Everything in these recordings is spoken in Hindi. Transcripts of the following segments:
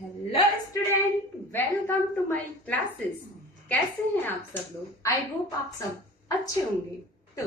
Hello student, welcome to my classes. कैसे हैं आप सब लोग? आई होप आप सब अच्छे होंगे। तो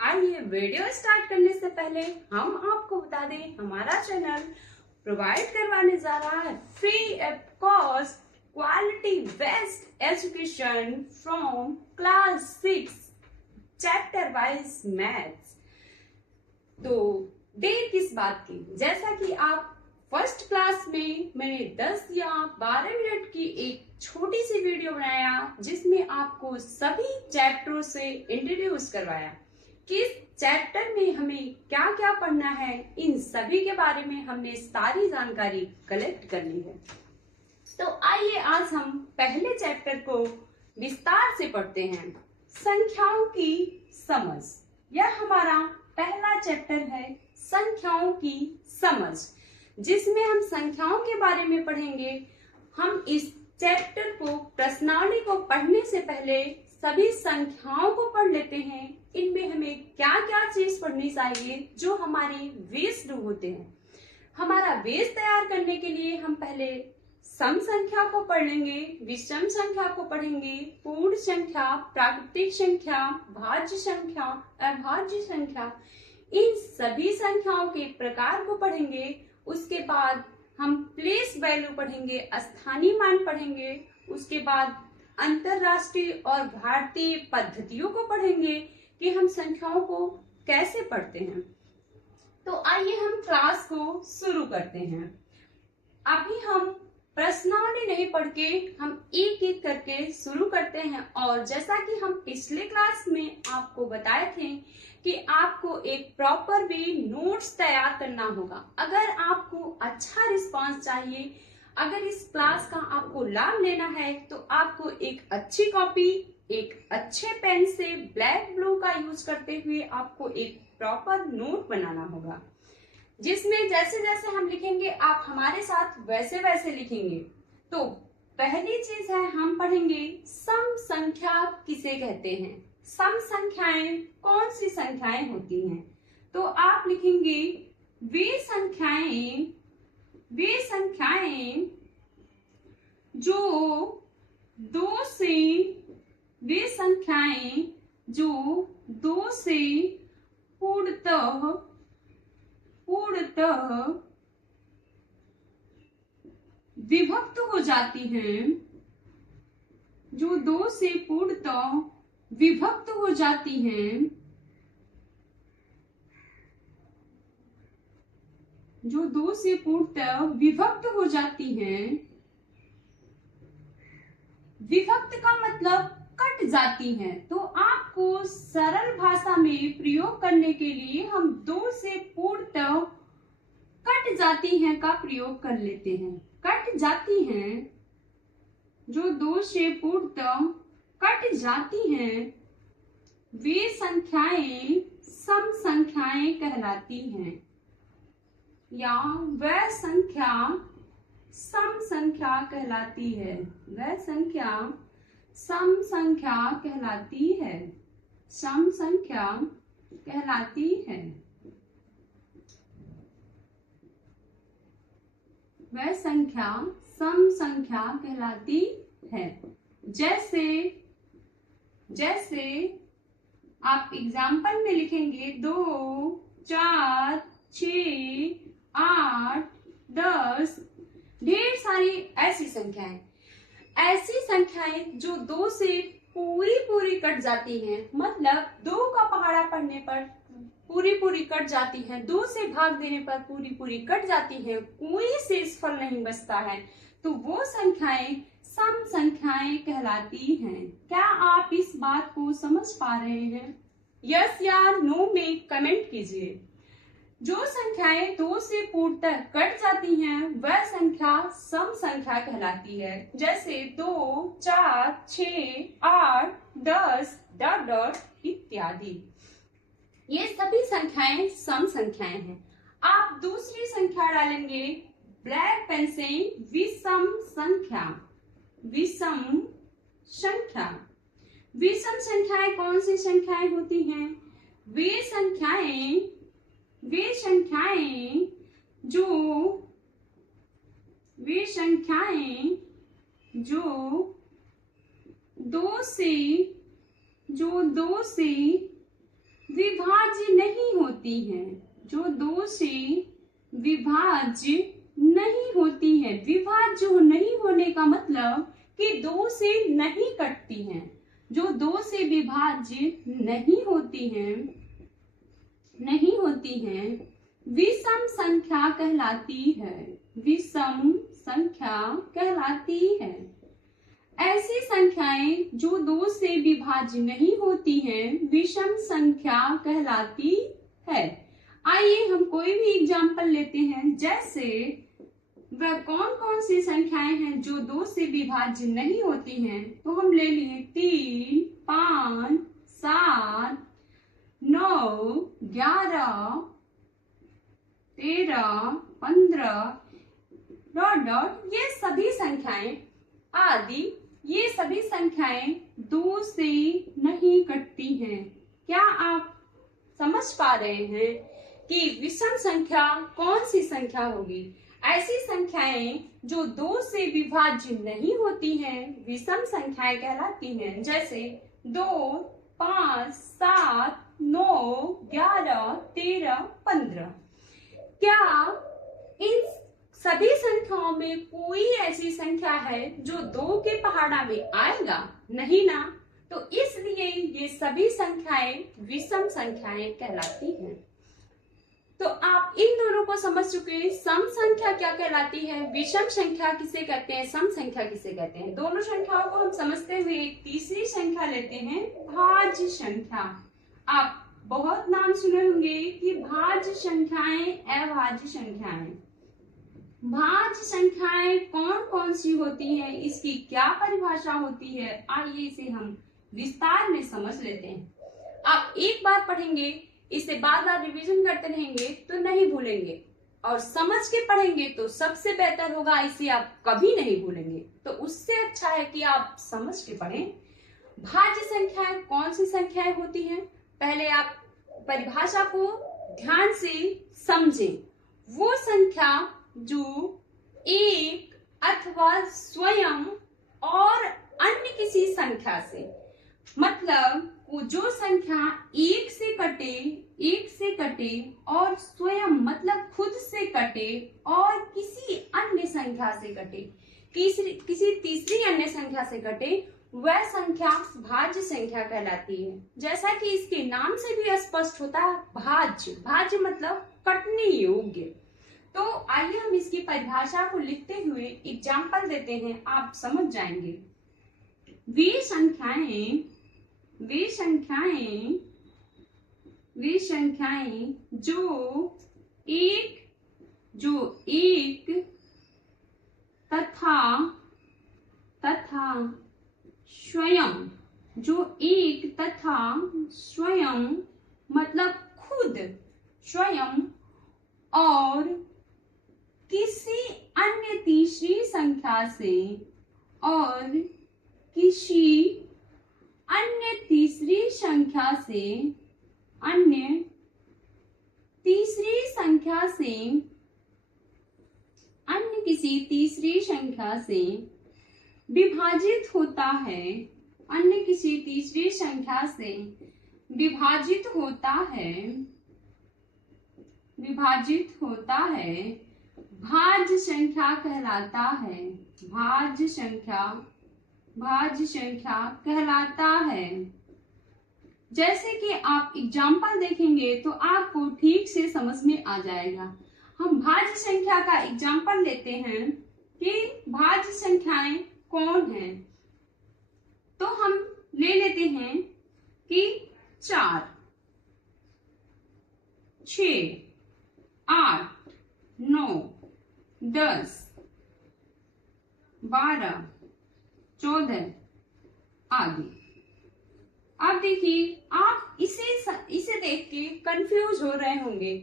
आइए वीडियो स्टार्ट करने से पहले हम आपको बता दें, हमारा चैनल प्रोवाइड करवाने जा रहा है free of cost quality best education from class 6 chapter wise maths. तो देर किस बात की, जैसा कि आप फर्स्ट क्लास में मैंने 10 या 12 मिनट की एक छोटी सी वीडियो बनाया जिसमें आपको सभी चैप्टरों से इंट्रोड्यूस करवाया कि इस चैप्टर में हमें क्या क्या पढ़ना है। इन सभी के बारे में हमने सारी जानकारी कलेक्ट कर ली है। तो आइए आज हम पहले चैप्टर को विस्तार से पढ़ते हैं, संख्याओं की समझ। यह हमारा पहला चैप्टर है, संख्याओं की समझ, जिसमें हम संख्याओं के बारे में पढ़ेंगे। हम इस चैप्टर को प्रश्नावली को पढ़ने से पहले सभी संख्याओं को पढ़ लेते हैं। इनमें हमें क्या क्या चीज पढ़नी चाहिए जो हमारे वेस्ड होते हैं। हमारा वेस्ट तैयार करने के लिए हम पहले सम संख्या को पढ़ लेंगे, विषम संख्या को पढ़ेंगे, पूर्ण संख्या, प्राकृतिक संख्या, भाज्य संख्या, अभाज्य संख्या, इन सभी संख्याओं के प्रकार को पढ़ेंगे। उसके बाद हम प्लेस वैल्यू पढ़ेंगे, स्थानीय मान पढ़ेंगे। उसके बाद अंतरराष्ट्रीय और भारतीय पद्धतियों को पढ़ेंगे कि हम संख्याओं को कैसे पढ़ते हैं। तो आइए हम क्लास को शुरू करते हैं। अभी हम प्रश्नावली नहीं पढ़ के हम एक एक करके शुरू करते हैं। और जैसा कि हम पिछले क्लास में आपको बताए थे कि आपको एक प्रॉपर वे नोट्स तैयार करना होगा। अगर आपको अच्छा रिस्पांस चाहिए, अगर इस क्लास का आपको लाभ लेना है, तो आपको एक अच्छी कॉपी, एक अच्छे पेन से ब्लैक ब्लू का यूज करते हुए आपको एक प्रॉपर नोट बनाना होगा, जिसमें जैसे जैसे हम लिखेंगे आप हमारे साथ वैसे वैसे लिखेंगे। तो पहली चीज है, हम पढ़ेंगे सम संख्या किसे कहते हैं। सम संख्याएं कौन सी संख्याएं होती हैं? तो आप लिखेंगे वे संख्याएं जो दो से पूर्णतः विभक्त हो जाती हैं, जो दो से पूर्णतः विभक्त हो जाती हैं, जो दो से पूर्णतः विभक्त हो जाती हैं। विभक्त का मतलब कट जाती हैं। तो आपको सरल भाषा में प्रयोग करने के लिए हम दो से पूर्णतः कट जाती हैं का प्रयोग कर लेते हैं। कट जाती हैं, जो दो से पूर्णतः कट जाती हैं, वे संख्याएं सम संख्याएं कहलाती हैं, या वह संख्या सम संख्या कहलाती है। वह संख्या सम संख्या कहलाती है, सम संख्या कहलाती है। वह संख्या सम संख्या कहलाती है। जैसे आप एग्जाम्पल में लिखेंगे 2, 4, 6, 8, 10, ढेर सारी ऐसी संख्याएं जो दो से पूरी कट जाती हैं। मतलब दो का पहाड़ा पढ़ने पर पूरी कट जाती है, दो से भाग देने पर पूरी कट जाती है, कोई शेषफल नहीं बचता है, तो वो संख्याएं सम संख्याएं कहलाती हैं। क्या आप इस बात को समझ पा रहे हैं? यस या नो में कमेंट कीजिए। जो संख्याएं दो से पूर्णतः कट जाती हैं, वह संख्या सम संख्या कहलाती है। जैसे 2, 4, 6, 8, 10 डॉट डॉट इत्यादि। ये सभी संख्याएं सम संख्याएं हैं। आप दूसरी संख्या डालेंगे ब्लैक पेन से, विषम संख्या। विषम संख्याएं कौन सी संख्याएं होती हैं? वे संख्याएं वे संख्याएं जो दो से विभाज्य नहीं होती हैं, जो दो से विभाज्य नहीं होती है। विभाज्य नहीं होने का मतलब कि दो से नहीं कटती हैं, जो दो से विभाज्य नहीं होती हैं विषम संख्या कहलाती है। विषम संख्या कहलाती है। ऐसी संख्याएं जो दो से विभाज्य नहीं होती हैं विषम संख्या कहलाती है। आइए हम कोई भी एग्जाम्पल लेते हैं। जैसे वह कौन कौन सी संख्याएं हैं जो दो से विभाज्य नहीं होती हैं, तो हम ले लिए 3, 5, 7, 9, 11, 13, 15 ... ये सभी संख्याएं आदि, ये सभी संख्याएं दो से नहीं कटती हैं। क्या आप समझ पा रहे हैं कि विषम संख्या कौन सी संख्या होगी? ऐसी संख्याएं जो दो से विभाज्य नहीं होती हैं विषम संख्याएं कहलाती हैं। जैसे 2, 5, 7, 9, 11, 13, 15। क्या इन सभी संख्याओं में कोई ऐसी संख्या है जो दो के पहाड़ा में आएगा? नहीं ना। तो इसलिए ये सभी संख्याएं विषम संख्याएं कहलाती हैं। तो आप इन दोनों को समझ चुके हैं। सम संख्या क्या कहलाती है, विषम संख्या किसे कहते हैं, सम संख्या किसे कहते हैं। दोनों संख्याओं को हम समझते हुए एक तीसरी संख्या लेते हैं, भाज्य संख्या। आप बहुत नाम सुने होंगे कि भाज्य संख्याएं, अभाज्य संख्याएं। भाज्य संख्याएं कौन कौन सी होती हैं, इसकी क्या परिभाषा होती है, आइए इसे हम विस्तार में समझ लेते हैं। आप एक बार पढ़ेंगे, इसे बार बार रिवीजन करते रहेंगे तो नहीं भूलेंगे, और समझ के पढ़ेंगे तो सबसे बेहतर होगा, इसे आप कभी नहीं भूलेंगे। तो उससे अच्छा है कि आप समझ के पढ़ें। भाज्य संख्याएं कौन सी संख्याएं होती हैं, पहले आप परिभाषा को ध्यान से समझें। वो संख्या जो एक अथवा स्वयं और अन्य किसी संख्या से, मतलब वो जो संख्या एक से कटे और स्वयं मतलब खुद से कटे और किसी अन्य संख्या से कटे, किसी तीसरी अन्य संख्या से कटे, वह संख्या भाज्य संख्या कहलाती है। जैसा कि इसके नाम से भी स्पष्ट होता है, भाज्य। भाज्य मतलब कटने योग्य। तो आइए हम इसकी परिभाषा को लिखते हुए एग्जाम्पल देते हैं, आप समझ जाएंगे। वे संख्याएं जो एक तथा स्वयं मतलब खुद, स्वयं और किसी अन्य तीसरी संख्या से अन्य तीसरी संख्या से विभाजित होता है, अन्य किसी तीसरी संख्या से विभाजित होता है, भाज्य संख्या कहलाता है। भाज्य संख्या कहलाता है। जैसे कि आप एग्जाम्पल देखेंगे तो आपको ठीक से समझ में आ जाएगा। हम भाज्य संख्या का एग्जाम्पल लेते हैं कि भाज्य संख्याएं कौन हैं। तो हम ले लेते हैं कि 4, 6, 8, 9, 10, 12, 14 आदि। अब देखिए, आप इसे देख के कंफ्यूज हो रहे होंगे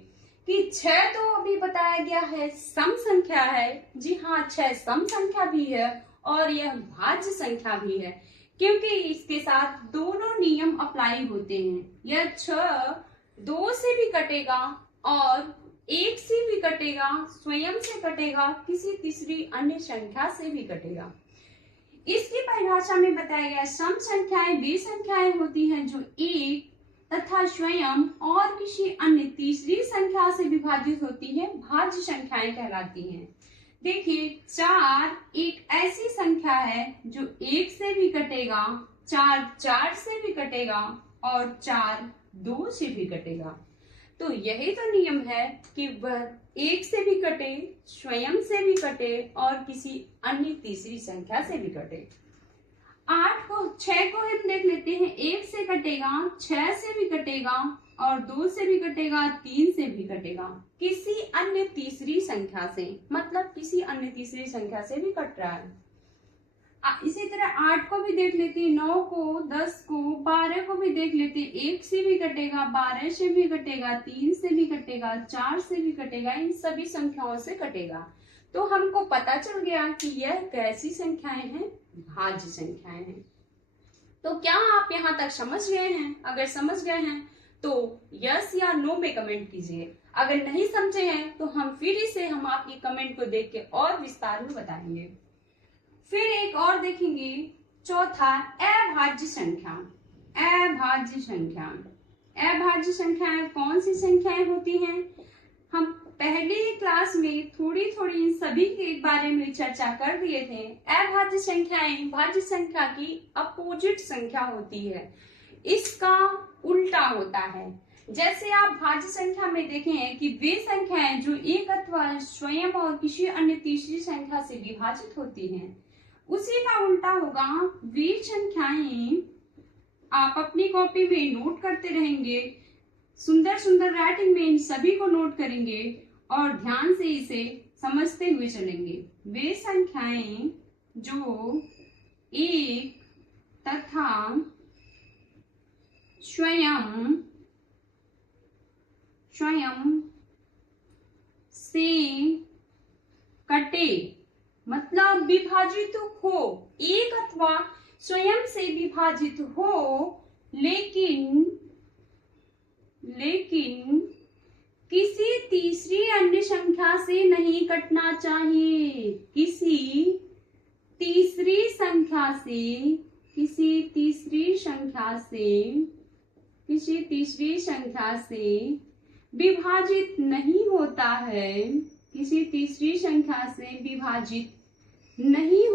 कि 6 तो अभी बताया गया है सम संख्या है। जी हाँ, 6 सम संख्या भी है और यह भाज्य संख्या भी है, क्योंकि इसके साथ दोनों नियम अप्लाई होते हैं। यह 6 2 से भी कटेगा और एक से भी कटेगा, स्वयं से कटेगा, किसी तीसरी अन्य संख्या से भी कटेगा। इसकी परिभाषा में बताया गया सम संख्याएं वे संख्याएं होती हैं जो एक तथा स्वयं और किसी अन्य तीसरी संख्या से विभाजित होती हैं, भाज्य संख्याएं कहलाती हैं। देखिए 4 एक ऐसी संख्या है जो 1 से भी कटेगा, 4 4 से भी कटेगा और 4 2 से भी कटेगा। तो यही तो नियम है कि वह 1 से भी कटे, स्वयं से भी कटे और किसी अन्य तीसरी संख्या से भी कटे। 6 को हम देख लेते हैं। 1 से कटेगा, 6 से भी कटेगा और 2 से भी कटेगा, 3 से भी कटेगा, किसी अन्य तीसरी संख्या से, मतलब किसी अन्य तीसरी संख्या से भी कट रहा है। इसी तरह 8 को भी देख लेते हैं, 9 को, 10 को, 12 को भी देख लेते हैं। 1 से भी कटेगा, 12 से भी कटेगा, 3 से भी कटेगा, 4 से भी कटेगा, इन सभी संख्याओं से कटेगा। तो हमको पता चल गया कि यह कैसी संख्याएं हैं, भाज्य संख्याएं हैं। तो क्या आप यहाँ तक समझ गए हैं? अगर समझ गए हैं तो यस या नो में कमेंट कीजिए। अगर नहीं समझे हैं तो हम फिर से हम आपकी कमेंट को देख के और विस्तार में बताएंगे। फिर एक और देखेंगे, चौथा अभाज्य संख्या। अभाज्य संख्या, अभाज्य संख्याएं कौन सी संख्याएं होती हैं? हम पहले ही क्लास में थोड़ी थोड़ी इन सभी के बारे में चर्चा कर दिए थे। अभाज्य संख्याएं भाज्य संख्या की अपोजिट संख्या होती है, इसका उल्टा होता है। जैसे आप भाज्य संख्या में देखें कि वे संख्याएं जो एक अथवा स्वयं और किसी अन्य तीसरी संख्या से विभाजित होती हैं, उसी का उल्टा होगा वे संख्याएं। आप अपनी कॉपी में नोट करते रहेंगे, सुंदर सुंदर राइटिंग में इन सभी को नोट करेंगे और ध्यान से इसे समझते हुए चलेंगे। वे संख्याएं जो एक तथा स्वयं से कटे, मतलब विभाजित हो, एक अथवा स्वयं से विभाजित हो, लेकिन किसी तीसरी अन्य संख्या से नहीं कटना चाहिए। किसी तीसरी संख्या से विभाजित नहीं होता है, किसी तीसरी संख्या से विभाजित नहीं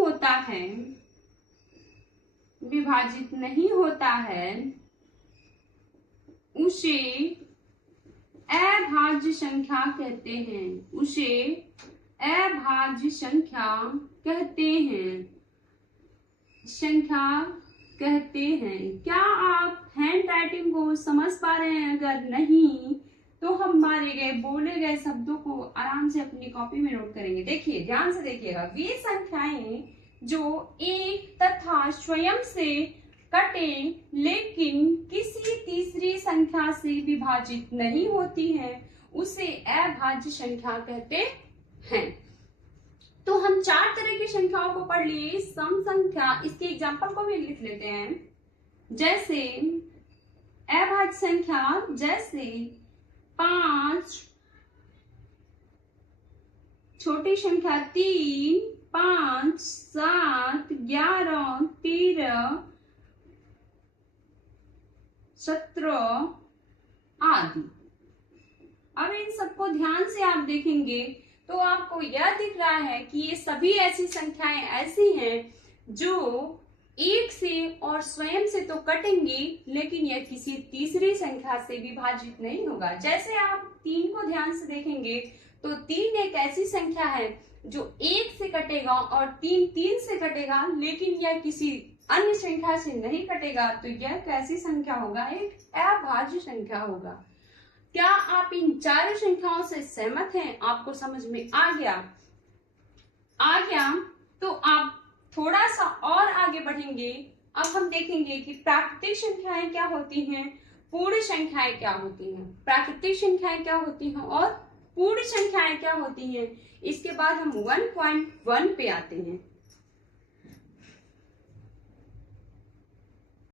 होता है, उसे अभाज्य संख्या कहते हैं। उसे अभाज्य संख्या कहते हैं। क्या आप हैंड राइटिंग को समझ पा रहे हैं? अगर नहीं तो हम मारे गए बोले गए शब्दों को आराम से अपनी कॉपी में नोट करेंगे। देखिए, ध्यान से देखिएगा। वे संख्याएं जो एक तथा स्वयं से कटे लेकिन किसी तीसरी संख्या से विभाजित नहीं होती है, उसे अभाज्य संख्या कहते हैं। तो हम 4 तरह की संख्याओं को पढ़ लिए। सम संख्या, इसके एग्जाम्पल को भी लिख लेते हैं। जैसे अभाज्य संख्या, जैसे 5, छोटी संख्या 3, 5, 7, 11, 13, 17 आदि। अब इन सबको ध्यान से आप देखेंगे तो आपको यह दिख रहा है कि ये सभी ऐसी संख्याएं ऐसी हैं जो एक से और स्वयं से तो कटेंगी, लेकिन यह किसी तीसरी संख्या से विभाजित नहीं होगा। जैसे आप 3 को ध्यान से देखेंगे तो 3 एक ऐसी संख्या है जो 1 से कटेगा और 3 से कटेगा, लेकिन यह किसी अन्य संख्या से नहीं कटेगा। तो यह कैसी संख्या होगा? एक अभाज्य संख्या होगा। क्या आप इन 4 संख्याओं से सहमत हैं? आपको समझ में आ गया तो आप थोड़ा सा और आगे बढ़ेंगे। अब हम देखेंगे कि प्राकृतिक संख्याएं क्या होती हैं, पूर्ण संख्याएं क्या होती हैं। प्राकृतिक संख्याएं क्या होती हैं और पूर्ण संख्याएं क्या होती हैं। इसके बाद हम 1.1 पे आते हैं।